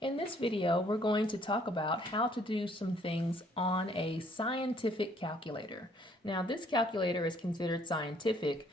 In this video, we're going to talk about how to do some things on a scientific calculator. Now, this calculator is considered scientific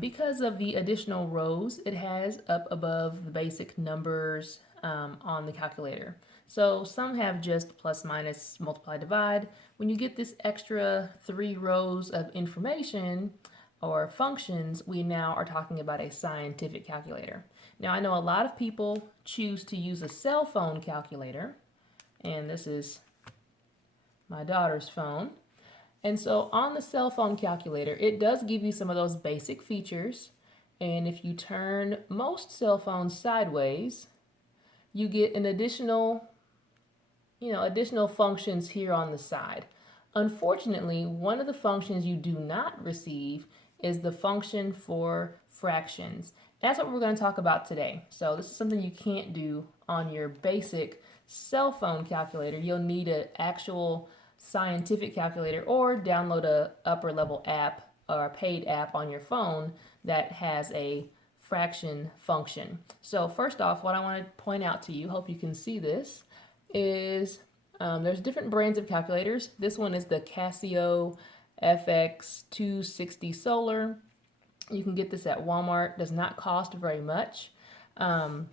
because of the additional rows it has up above the basic numbers on the calculator. So some have just plus, minus, multiply, divide. When you get this extra 3 rows of information or functions, we now are talking about a scientific calculator. Now, I know a lot of people choose to use a cell phone calculator, and this is my daughter's phone. And so on the cell phone calculator, it does give you some of those basic features. And if you turn most cell phones sideways, you get an additional functions here on the side. Unfortunately, one of the functions you do not receive is the function for fractions. That's what we're going to talk about today. So this is something you can't do on your basic cell phone calculator. You'll need an actual scientific calculator or download a upper level app or a paid app on your phone that has a fraction function. So first off, what I want to point out to you, hope you can see this, is there's different brands of calculators. This one is the CASIO FX260 Solar. You can get this at Walmart. Does not cost very much, but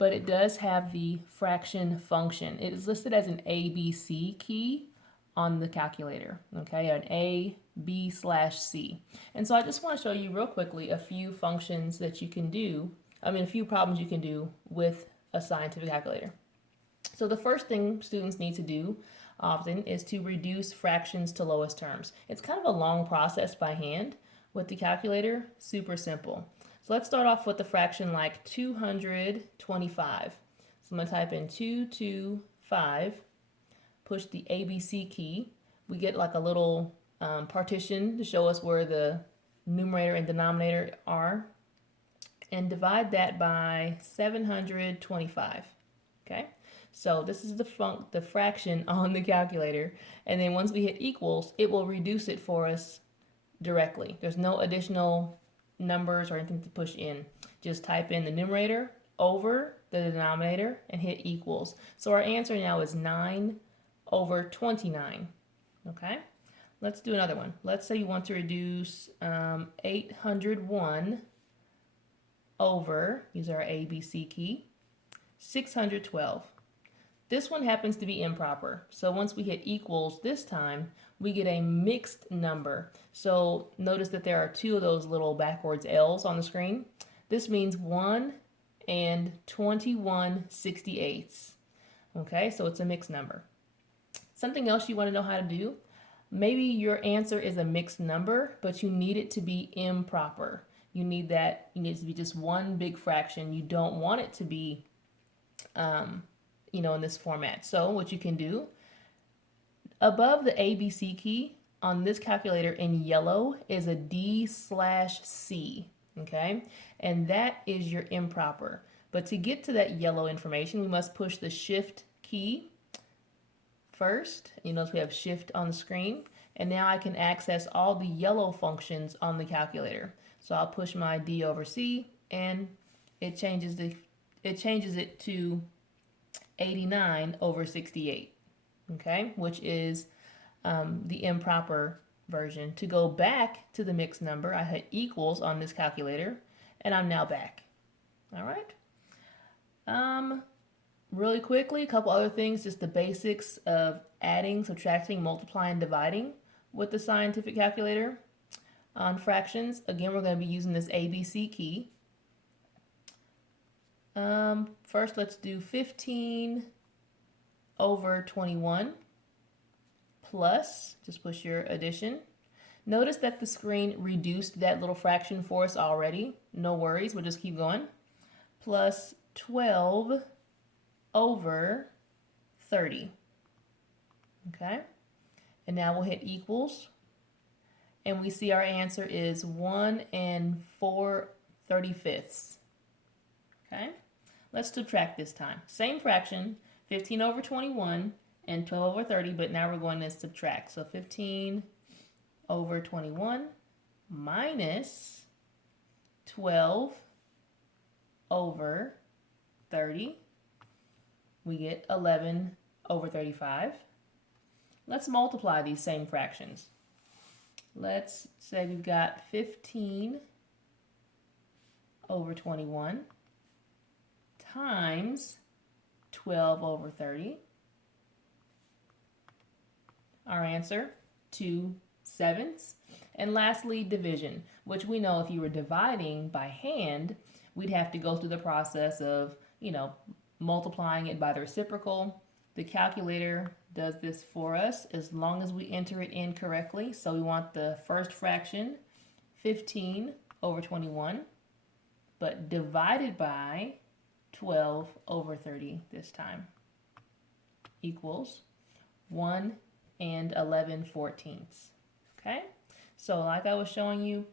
it does have the fraction function. It is listed as an ABC key on the calculator, okay, an A, B/C. And so I just want to show you real quickly a few functions that you can do, a few problems you can do with a scientific calculator. So the first thing students need to do often is to reduce fractions to lowest terms. It's kind of a long process by hand. With the calculator, super simple. So let's start off with a fraction like 225. So I'm going to type in 225, push the ABC key. We get like a little partition to show us where the numerator and denominator are, and divide that by 725. Okay, so this is the fraction on the calculator, and then once we hit equals, it will reduce it for us directly. There's no additional numbers or anything to push in. Just type in the numerator over the denominator and hit equals. So our answer now is 9/29. Okay, let's do another one. Let's say you want to reduce 801 over, use our ABC key, 612. This one happens to be improper. So once we hit equals this time, we get a mixed number. So notice that there are 2 of those little backwards L's on the screen. This means 1 and 21/68. Okay, so it's a mixed number. Something else you want to know how to do, maybe your answer is a mixed number, but you need it to be improper. You need it to be just one big fraction. You don't want it to be in this format. So what you can do, above the ABC key on this calculator in yellow is a D/C, okay? And that is your improper. But to get to that yellow information, we must push the shift key first. You notice we have shift on the screen. And now I can access all the yellow functions on the calculator. So I'll push my D/C and it changes it to 89/68, okay, which is the improper version. To go back to the mixed number, I hit equals on this calculator, and I'm now back. All right. Really quickly, a couple other things, just the basics of adding, subtracting, multiplying, dividing with the scientific calculator. On fractions, again, we're going to be using this ABC key. First, let's do 15/21 plus, just push your addition. Notice that the screen reduced that little fraction for us already. No worries, we'll just keep going. Plus 12/30. Okay, and now we'll hit equals. And we see our answer is 1 4/35. Okay, let's subtract this time. Same fraction, 15/21 and 12/30, but now we're going to subtract. So 15/21 minus 12/30 we get 11 over 35. Let's multiply these same fractions. Let's say we've got 15 over 21 times 12 over 30. Our answer, 2/7. And lastly, division, which we know if you were dividing by hand, we'd have to go through the process of, multiplying it by the reciprocal. The calculator does this for us as long as we enter it in correctly. So we want the first fraction, 15 over 21, but divided by 12 over 30 this time, equals 1 and 11/14. Okay, so like I was showing you,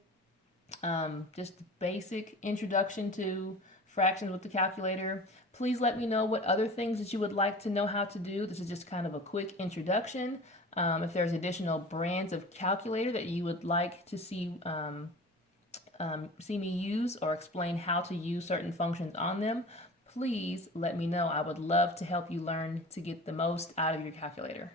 just basic introduction to fractions with the calculator. Please let me know what other things that you would like to know how to do. This is just kind of a quick introduction. If there's additional brands of calculator that you would like to see me use or explain how to use certain functions on them, please let me know. I would love to help you learn to get the most out of your calculator.